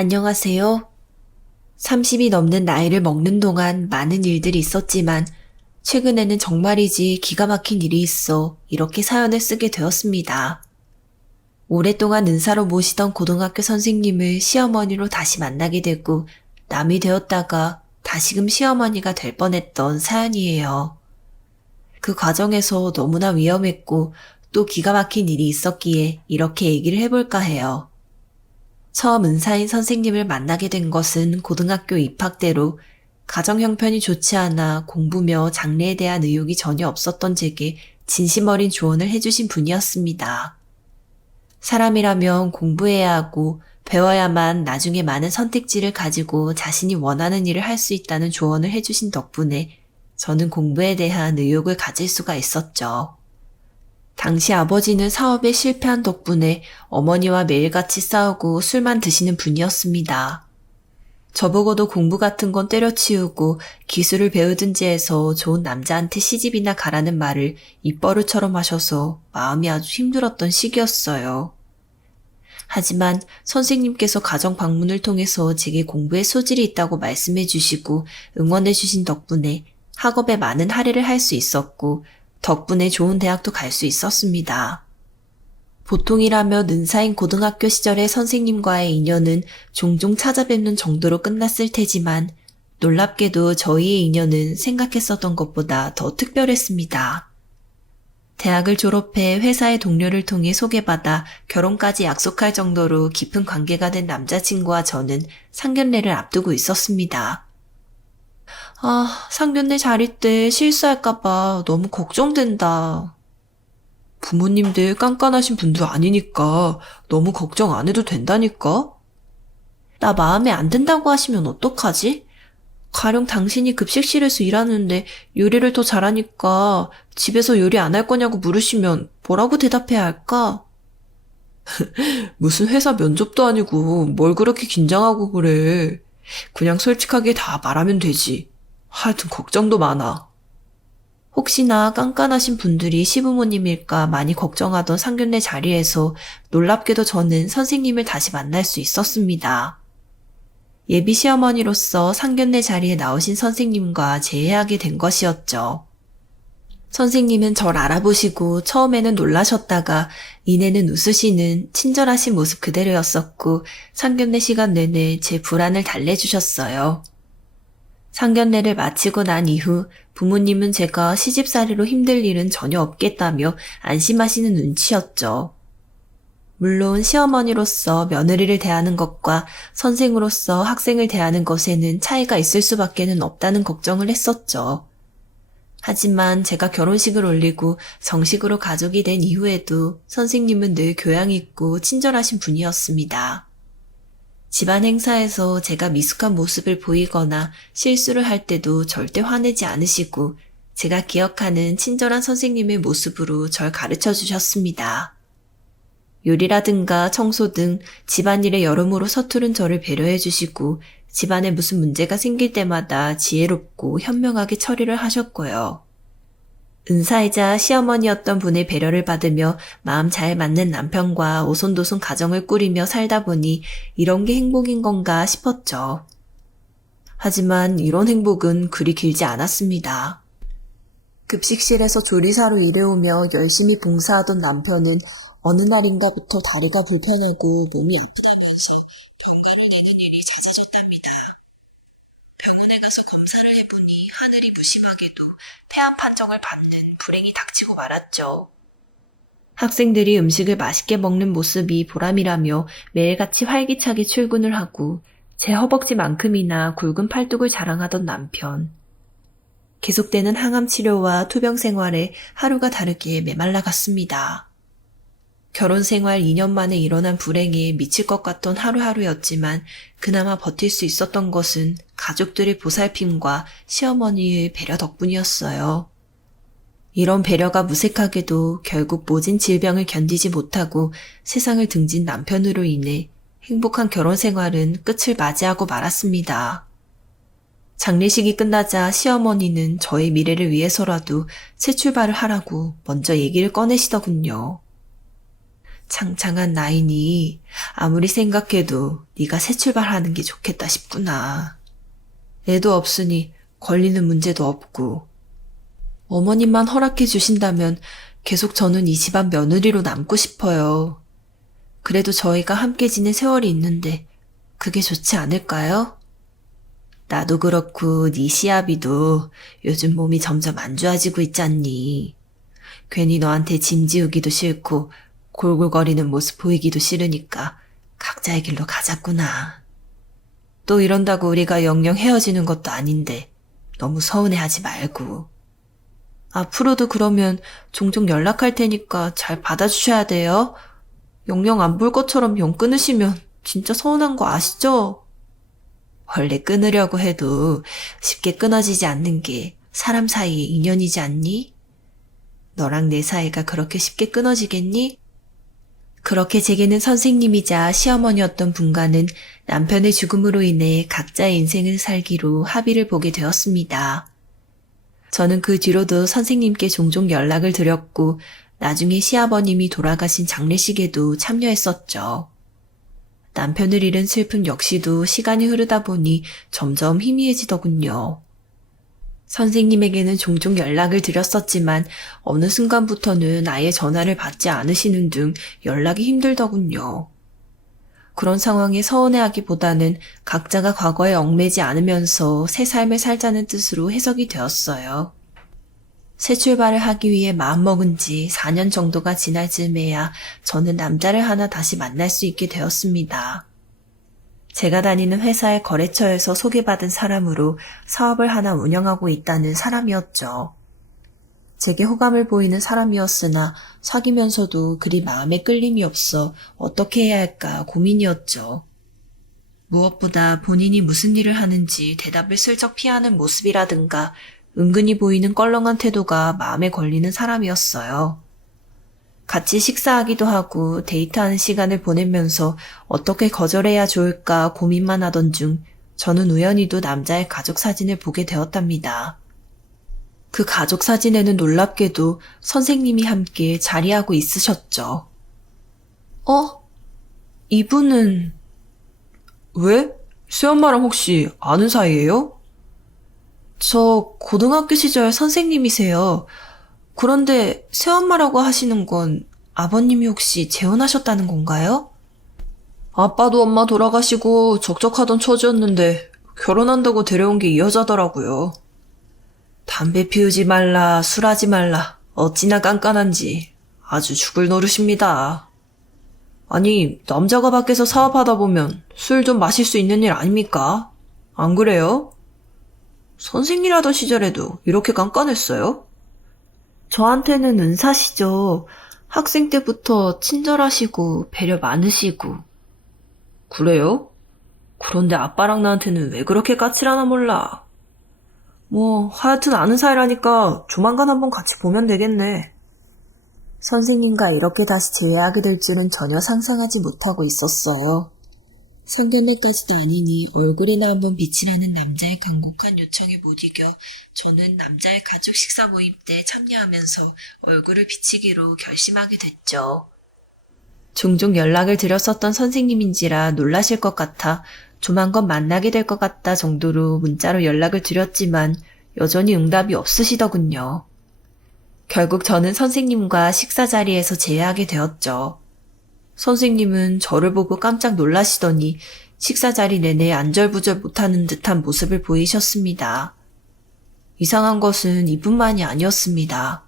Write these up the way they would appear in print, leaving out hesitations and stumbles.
안녕하세요. 30이 넘는 나이를 먹는 동안 많은 일들이 있었지만 최근에는 정말이지 기가 막힌 일이 있어 이렇게 사연을 쓰게 되었습니다. 오랫동안 은사로 모시던 고등학교 선생님을 시어머니로 다시 만나게 되고 남이 되었다가 다시금 시어머니가 될 뻔했던 사연이에요. 그 과정에서 너무나 위험했고 또 기가 막힌 일이 있었기에 이렇게 얘기를 해볼까 해요. 처음 은사인 선생님을 만나게 된 것은 고등학교 입학 때로 가정 형편이 좋지 않아 공부며 장래에 대한 의욕이 전혀 없었던 제게 진심 어린 조언을 해주신 분이었습니다. 사람이라면 공부해야 하고 배워야만 나중에 많은 선택지를 가지고 자신이 원하는 일을 할 수 있다는 조언을 해주신 덕분에 저는 공부에 대한 의욕을 가질 수가 있었죠. 당시 아버지는 사업에 실패한 덕분에 어머니와 매일같이 싸우고 술만 드시는 분이었습니다. 저보고도 공부 같은 건 때려치우고 기술을 배우든지 해서 좋은 남자한테 시집이나 가라는 말을 입버릇처럼 하셔서 마음이 아주 힘들었던 시기였어요. 하지만 선생님께서 가정 방문을 통해서 제게 공부에 소질이 있다고 말씀해 주시고 응원해 주신 덕분에 학업에 많은 할애를 할 수 있었고 덕분에 좋은 대학도 갈 수 있었습니다. 보통이라면 은사인 고등학교 시절의 선생님과의 인연은 종종 찾아뵙는 정도로 끝났을 테지만 놀랍게도 저희의 인연은 생각했었던 것보다 더 특별했습니다. 대학을 졸업해 회사의 동료를 통해 소개받아 결혼까지 약속할 정도로 깊은 관계가 된 남자친구와 저는 상견례를 앞두고 있었습니다. 상견례 자리 때 실수할까봐 너무 걱정된다. 부모님들 깐깐하신 분도 아니니까 너무 걱정 안 해도 된다니까? 나 마음에 안 든다고 하시면 어떡하지? 가령 당신이 급식실에서 일하는데 요리를 더 잘하니까 집에서 요리 안 할 거냐고 물으시면 뭐라고 대답해야 할까? 무슨 회사 면접도 아니고 뭘 그렇게 긴장하고 그래. 그냥 솔직하게 다 말하면 되지. 하여튼 걱정도 많아. 혹시나 깐깐하신 분들이 시부모님일까 많이 걱정하던 상견례 자리에서 놀랍게도 저는 선생님을 다시 만날 수 있었습니다. 예비 시어머니로서 상견례 자리에 나오신 선생님과 재회하게 된 것이었죠. 선생님은 절 알아보시고 처음에는 놀라셨다가 이내는 웃으시는 친절하신 모습 그대로였었고 상견례 시간 내내 제 불안을 달래주셨어요. 상견례를 마치고 난 이후 부모님은 제가 시집살이로 힘들 일은 전혀 없겠다며 안심하시는 눈치였죠. 물론 시어머니로서 며느리를 대하는 것과 선생으로서 학생을 대하는 것에는 차이가 있을 수밖에는 없다는 걱정을 했었죠. 하지만 제가 결혼식을 올리고 정식으로 가족이 된 이후에도 선생님은 늘 교양 있고 친절하신 분이었습니다. 집안 행사에서 제가 미숙한 모습을 보이거나 실수를 할 때도 절대 화내지 않으시고 제가 기억하는 친절한 선생님의 모습으로 절 가르쳐 주셨습니다. 요리라든가 청소 등 집안일에 여러모로 서투른 저를 배려해 주시고 집안에 무슨 문제가 생길 때마다 지혜롭고 현명하게 처리를 하셨고요. 은사이자 시어머니였던 분의 배려를 받으며 마음 잘 맞는 남편과 오손도손 가정을 꾸리며 살다 보니 이런 게 행복인 건가 싶었죠. 하지만 이런 행복은 그리 길지 않았습니다. 급식실에서 조리사로 일해오며 열심히 봉사하던 남편은 어느 날인가부터 다리가 불편하고 몸이 아프다면서 병가를 내는 일이 잦아졌답니다. 병원에 가서 검사를 해보니 하늘이 무심하게도 폐암 판정을 받는 불행이 닥치고 말았죠. 학생들이 음식을 맛있게 먹는 모습이 보람이라며 매일같이 활기차게 출근을 하고 제 허벅지만큼이나 굵은 팔뚝을 자랑하던 남편. 계속되는 항암 치료와 투병 생활에 하루가 다르게 메말라 갔습니다. 결혼 생활 2년 만에 일어난 불행에 미칠 것 같던 하루하루였지만 그나마 버틸 수 있었던 것은 가족들의 보살핌과 시어머니의 배려 덕분이었어요. 이런 배려가 무색하게도 결국 모진 질병을 견디지 못하고 세상을 등진 남편으로 인해 행복한 결혼 생활은 끝을 맞이하고 말았습니다. 장례식이 끝나자 시어머니는 저의 미래를 위해서라도 새 출발을 하라고 먼저 얘기를 꺼내시더군요. 창창한 나이니 아무리 생각해도 네가 새 출발하는 게 좋겠다 싶구나. 애도 없으니 걸리는 문제도 없고. 어머님만 허락해 주신다면 계속 저는 이 집안 며느리로 남고 싶어요. 그래도 저희가 함께 지낸 세월이 있는데 그게 좋지 않을까요? 나도 그렇고 네 시아비도 요즘 몸이 점점 안 좋아지고 있잖니. 괜히 너한테 짐 지우기도 싫고 골골거리는 모습 보이기도 싫으니까 각자의 길로 가자꾸나. 또 이런다고 우리가 영영 헤어지는 것도 아닌데 너무 서운해하지 말고. 앞으로도 그러면 종종 연락할 테니까 잘 받아주셔야 돼요. 영영 안 볼 것처럼 영 끊으시면 진짜 서운한 거 아시죠? 원래 끊으려고 해도 쉽게 끊어지지 않는 게 사람 사이의 인연이지 않니? 너랑 내 사이가 그렇게 쉽게 끊어지겠니? 그렇게 제게는 선생님이자 시어머니였던 분과는 남편의 죽음으로 인해 각자의 인생을 살기로 합의를 보게 되었습니다. 저는 그 뒤로도 선생님께 종종 연락을 드렸고 나중에 시아버님이 돌아가신 장례식에도 참여했었죠. 남편을 잃은 슬픔 역시도 시간이 흐르다 보니 점점 희미해지더군요. 선생님에게는 종종 연락을 드렸었지만 어느 순간부터는 아예 전화를 받지 않으시는 등 연락이 힘들더군요. 그런 상황에 서운해하기보다는 각자가 과거에 얽매지 않으면서 새 삶을 살자는 뜻으로 해석이 되었어요. 새 출발을 하기 위해 마음먹은 지 4년 정도가 지날 즈음에야 저는 남자를 하나 다시 만날 수 있게 되었습니다. 제가 다니는 회사의 거래처에서 소개받은 사람으로 사업을 하나 운영하고 있다는 사람이었죠. 제게 호감을 보이는 사람이었으나 사귀면서도 그리 마음에 끌림이 없어 어떻게 해야 할까 고민이었죠. 무엇보다 본인이 무슨 일을 하는지 대답을 슬쩍 피하는 모습이라든가 은근히 보이는 껄렁한 태도가 마음에 걸리는 사람이었어요. 같이 식사하기도 하고 데이트하는 시간을 보내면서 어떻게 거절해야 좋을까 고민만 하던 중 저는 우연히도 남자의 가족 사진을 보게 되었답니다. 그 가족 사진에는 놀랍게도 선생님이 함께 자리하고 있으셨죠. 이분은... 왜? 새엄마랑 혹시 아는 사이예요? 저 고등학교 시절 선생님이세요. 그런데 새엄마라고 하시는 건 아버님이 혹시 재혼하셨다는 건가요? 아빠도 엄마 돌아가시고 적적하던 처지였는데 결혼한다고 데려온 게 이 여자더라고요. 담배 피우지 말라, 술하지 말라, 어찌나 깐깐한지 아주 죽을 노릇입니다. 아니, 남자가 밖에서 사업하다 보면 술 좀 마실 수 있는 일 아닙니까? 안 그래요? 선생님이라던 시절에도 이렇게 깐깐했어요? 저한테는 은사시죠. 학생 때부터 친절하시고 배려 많으시고. 그래요? 그런데 아빠랑 나한테는 왜 그렇게 까칠하나 몰라. 하여튼 아는 사이라니까 조만간 한번 같이 보면 되겠네. 선생님과 이렇게 다시 재회하게 될 줄은 전혀 상상하지 못하고 있었어요. 성견례까지도 아니니 얼굴에나 한번 빛이 나는 남자의 간곡한 요청에 못 이겨 저는 남자의 가족 식사 모임 때 참여하면서 얼굴을 비치기로 결심하게 됐죠. 종종 연락을 드렸었던 선생님인지라 놀라실 것 같아 조만간 만나게 될 것 같다 정도로 문자로 연락을 드렸지만 여전히 응답이 없으시더군요. 결국 저는 선생님과 식사 자리에서 재회하게 되었죠. 선생님은 저를 보고 깜짝 놀라시더니 식사 자리 내내 안절부절 못하는 듯한 모습을 보이셨습니다. 이상한 것은 이뿐만이 아니었습니다.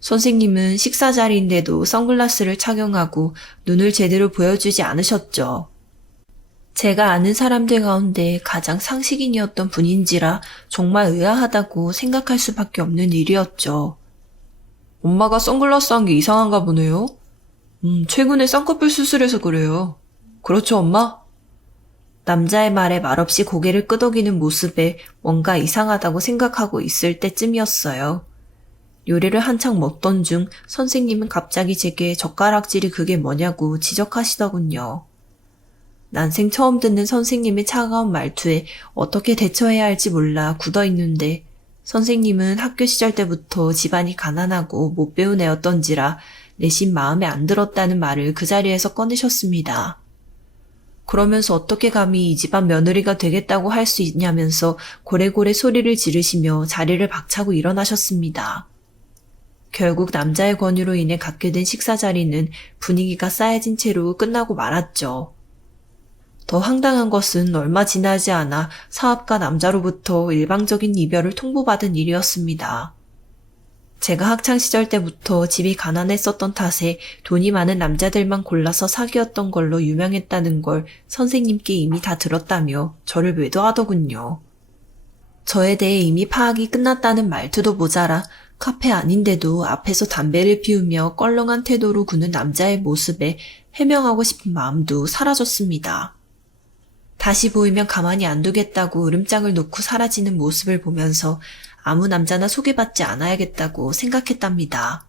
선생님은 식사 자리인데도 선글라스를 착용하고 눈을 제대로 보여주지 않으셨죠. 제가 아는 사람들 가운데 가장 상식인이었던 분인지라 정말 의아하다고 생각할 수밖에 없는 일이었죠. 엄마가 선글라스 한 게 이상한가 보네요. 최근에 쌍꺼풀 수술해서 그래요. 그렇죠, 엄마? 남자의 말에 말없이 고개를 끄덕이는 모습에 뭔가 이상하다고 생각하고 있을 때쯤이었어요. 요리를 한창 먹던 중 선생님은 갑자기 제게 젓가락질이 그게 뭐냐고 지적하시더군요. 난생 처음 듣는 선생님의 차가운 말투에 어떻게 대처해야 할지 몰라 굳어있는데 선생님은 학교 시절 때부터 집안이 가난하고 못 배운 애였던지라 내심 마음에 안 들었다는 말을 그 자리에서 꺼내셨습니다. 그러면서 어떻게 감히 이 집안 며느리가 되겠다고 할 수 있냐면서 고래고래 소리를 지르시며 자리를 박차고 일어나셨습니다. 결국 남자의 권유로 인해 갖게 된 식사 자리는 분위기가 싸해진 채로 끝나고 말았죠. 더 황당한 것은 얼마 지나지 않아 사업가 남자로부터 일방적인 이별을 통보받은 일이었습니다. 제가 학창시절 때부터 집이 가난했었던 탓에 돈이 많은 남자들만 골라서 사귀었던 걸로 유명했다는 걸 선생님께 이미 다 들었다며 저를 외도하더군요. 저에 대해 이미 파악이 끝났다는 말투도 모자라 카페 아닌데도 앞에서 담배를 피우며 껄렁한 태도로 구는 남자의 모습에 해명하고 싶은 마음도 사라졌습니다. 다시 보이면 가만히 안 두겠다고 으름장을 놓고 사라지는 모습을 보면서 아무 남자나 소개받지 않아야겠다고 생각했답니다.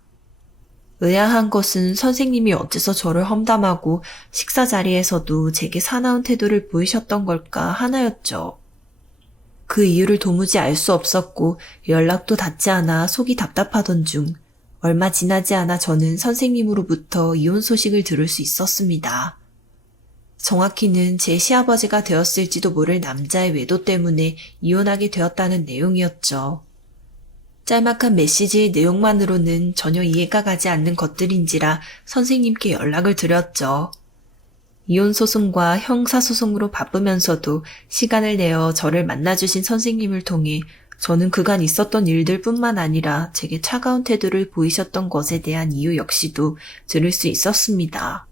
의아한 것은 선생님이 어째서 저를 험담하고 식사 자리에서도 제게 사나운 태도를 보이셨던 걸까 하나였죠. 그 이유를 도무지 알 수 없었고 연락도 닿지 않아 속이 답답하던 중 얼마 지나지 않아 저는 선생님으로부터 이혼 소식을 들을 수 있었습니다. 정확히는 제 시아버지가 되었을지도 모를 남자의 외도 때문에 이혼하게 되었다는 내용이었죠. 짤막한 메시지의 내용만으로는 전혀 이해가 가지 않는 것들인지라 선생님께 연락을 드렸죠. 이혼소송과 형사소송으로 바쁘면서도 시간을 내어 저를 만나주신 선생님을 통해 저는 그간 있었던 일들 뿐만 아니라 제게 차가운 태도를 보이셨던 것에 대한 이유 역시도 들을 수 있었습니다.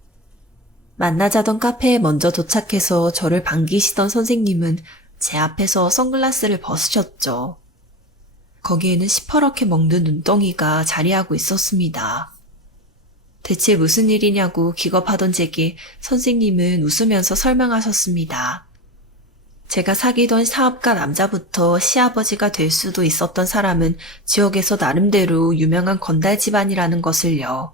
만나자던 카페에 먼저 도착해서 저를 반기시던 선생님은 제 앞에서 선글라스를 벗으셨죠. 거기에는 시퍼렇게 먹는 눈덩이가 자리하고 있었습니다. 대체 무슨 일이냐고 기겁하던 제게 선생님은 웃으면서 설명하셨습니다. 제가 사귀던 사업가 남자부터 시아버지가 될 수도 있었던 사람은 지역에서 나름대로 유명한 건달 집안이라는 것을요.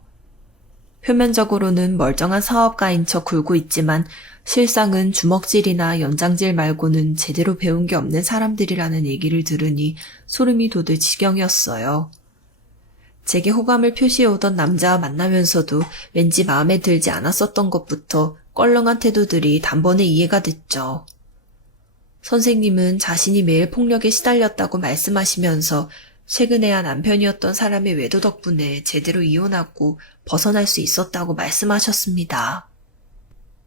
표면적으로는 멀쩡한 사업가인 척 굴고 있지만 실상은 주먹질이나 연장질 말고는 제대로 배운 게 없는 사람들이라는 얘기를 들으니 소름이 돋을 지경이었어요. 제게 호감을 표시해오던 남자와 만나면서도 왠지 마음에 들지 않았었던 것부터 껄렁한 태도들이 단번에 이해가 됐죠. 선생님은 자신이 매일 폭력에 시달렸다고 말씀하시면서 최근에야 남편이었던 사람의 외도 덕분에 제대로 이혼하고 벗어날 수 있었다고 말씀하셨습니다.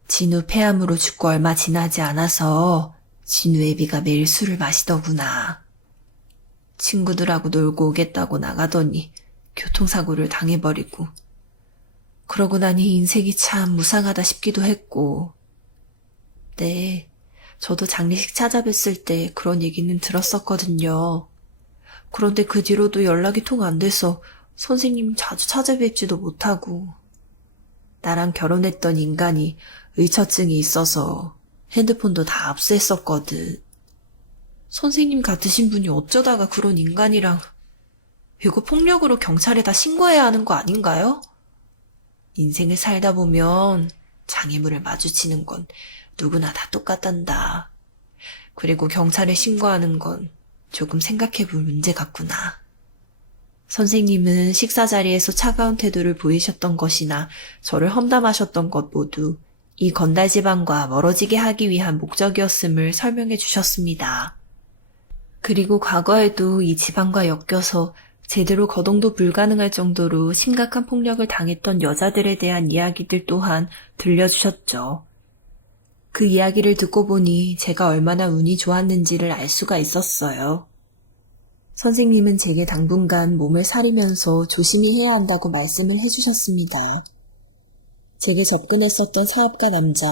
진우 폐암으로 죽고 얼마 지나지 않아서 진우 애비가 매일 술을 마시더구나. 친구들하고 놀고 오겠다고 나가더니 교통사고를 당해버리고 그러고 나니 인생이 참 무상하다 싶기도 했고 네, 저도 장례식 찾아뵀을 때 그런 얘기는 들었었거든요. 그런데 그 뒤로도 연락이 통 안 돼서 선생님 자주 찾아뵙지도 못하고 나랑 결혼했던 인간이 의처증이 있어서 핸드폰도 다 압수했었거든. 선생님 같으신 분이 어쩌다가 그런 인간이랑 이거 폭력으로 경찰에 다 신고해야 하는 거 아닌가요? 인생을 살다 보면 장애물을 마주치는 건 누구나 다 똑같단다. 그리고 경찰에 신고하는 건 조금 생각해볼 문제 같구나. 선생님은 식사 자리에서 차가운 태도를 보이셨던 것이나 저를 험담하셨던 것 모두 이 건달 집안과 멀어지게 하기 위한 목적이었음을 설명해 주셨습니다. 그리고 과거에도 이 집안과 엮여서 제대로 거동도 불가능할 정도로 심각한 폭력을 당했던 여자들에 대한 이야기들 또한 들려주셨죠. 그 이야기를 듣고 보니 제가 얼마나 운이 좋았는지를 알 수가 있었어요. 선생님은 제게 당분간 몸을 사리면서 조심히 해야 한다고 말씀을 해주셨습니다. 제게 접근했었던 사업가 남자,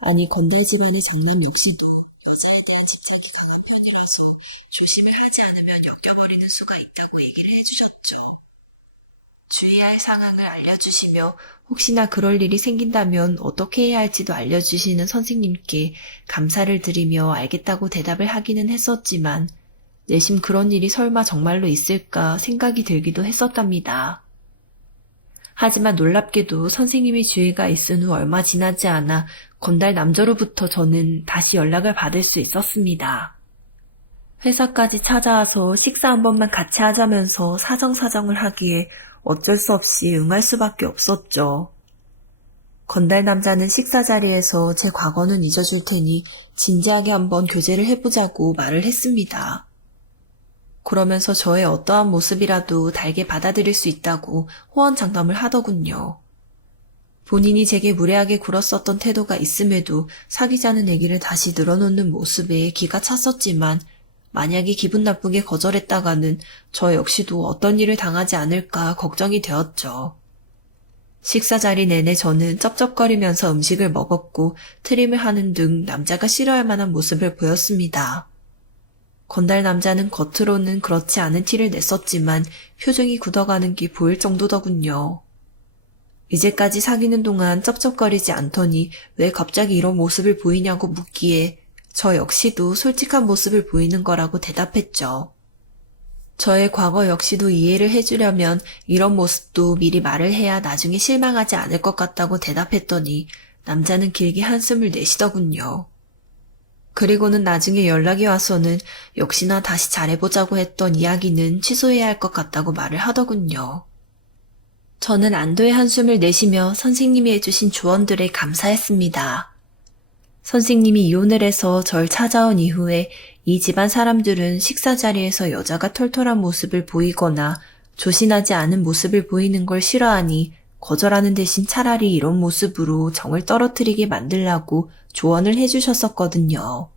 아니 건달 집안의 장남 역시도 여자에 대한 집착이 강한 편이라서 조심을 하지 않으면 엮여버리는 수가 있다고 얘기를 해주셨죠. 주의할 상황을 알려주시며 혹시나 그럴 일이 생긴다면 어떻게 해야 할지도 알려주시는 선생님께 감사를 드리며 알겠다고 대답을 하기는 했었지만 내심 그런 일이 설마 정말로 있을까 생각이 들기도 했었답니다. 하지만 놀랍게도 선생님의 주의가 있은 후 얼마 지나지 않아 건달 남자로부터 저는 다시 연락을 받을 수 있었습니다. 회사까지 찾아와서 식사 한 번만 같이 하자면서 사정사정을 하기에 어쩔 수 없이 응할 수밖에 없었죠. 건달 남자는 식사 자리에서 제 과거는 잊어줄 테니 진지하게 한번 교제를 해보자고 말을 했습니다. 그러면서 저의 어떠한 모습이라도 달게 받아들일 수 있다고 호언장담을 하더군요. 본인이 제게 무례하게 굴었었던 태도가 있음에도 사귀자는 얘기를 다시 늘어놓는 모습에 기가 찼었지만 만약에 기분 나쁘게 거절했다가는 저 역시도 어떤 일을 당하지 않을까 걱정이 되었죠. 식사 자리 내내 저는 쩝쩝거리면서 음식을 먹었고 트림을 하는 등 남자가 싫어할 만한 모습을 보였습니다. 건달 남자는 겉으로는 그렇지 않은 티를 냈었지만 표정이 굳어가는 게 보일 정도더군요. 이제까지 사귀는 동안 쩝쩝거리지 않더니 왜 갑자기 이런 모습을 보이냐고 묻기에 저 역시도 솔직한 모습을 보이는 거라고 대답했죠. 저의 과거 역시도 이해를 해주려면 이런 모습도 미리 말을 해야 나중에 실망하지 않을 것 같다고 대답했더니 남자는 길게 한숨을 내쉬더군요. 그리고는 나중에 연락이 와서는 역시나 다시 잘해보자고 했던 이야기는 취소해야 할 것 같다고 말을 하더군요. 저는 안도의 한숨을 내쉬며 선생님이 해주신 조언들에 감사했습니다. 선생님이 이혼을 해서 절 찾아온 이후에 이 집안 사람들은 식사 자리에서 여자가 털털한 모습을 보이거나 조신하지 않은 모습을 보이는 걸 싫어하니 거절하는 대신 차라리 이런 모습으로 정을 떨어뜨리게 만들라고 조언을 해주셨었거든요.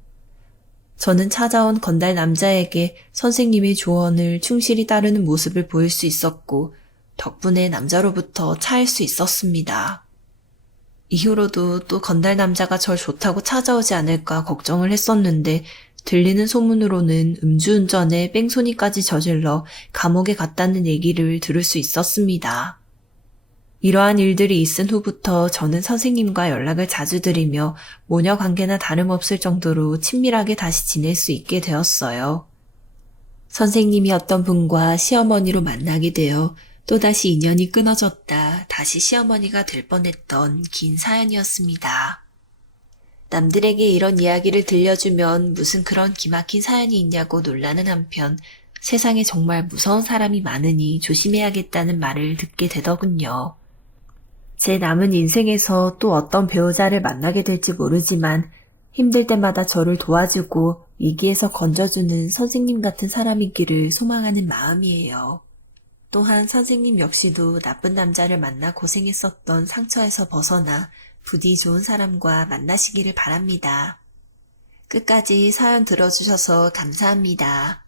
저는 찾아온 건달 남자에게 선생님의 조언을 충실히 따르는 모습을 보일 수 있었고 덕분에 남자로부터 차일 수 있었습니다. 이후로도 또 건달 남자가 절 좋다고 찾아오지 않을까 걱정을 했었는데 들리는 소문으로는 음주운전에 뺑소니까지 저질러 감옥에 갔다는 얘기를 들을 수 있었습니다. 이러한 일들이 있은 후부터 저는 선생님과 연락을 자주 드리며 모녀 관계나 다름없을 정도로 친밀하게 다시 지낼 수 있게 되었어요. 선생님이 어떤 분과 시어머니로 만나게 되어 또다시 인연이 끊어졌다 다시 시어머니가 될 뻔했던 긴 사연이었습니다. 남들에게 이런 이야기를 들려주면 무슨 그런 기막힌 사연이 있냐고 놀라는 한편 세상에 정말 무서운 사람이 많으니 조심해야겠다는 말을 듣게 되더군요. 제 남은 인생에서 또 어떤 배우자를 만나게 될지 모르지만 힘들 때마다 저를 도와주고 위기에서 건져주는 선생님 같은 사람이기를 소망하는 마음이에요. 또한 선생님 역시도 나쁜 남자를 만나 고생했었던 상처에서 벗어나 부디 좋은 사람과 만나시기를 바랍니다. 끝까지 사연 들어주셔서 감사합니다.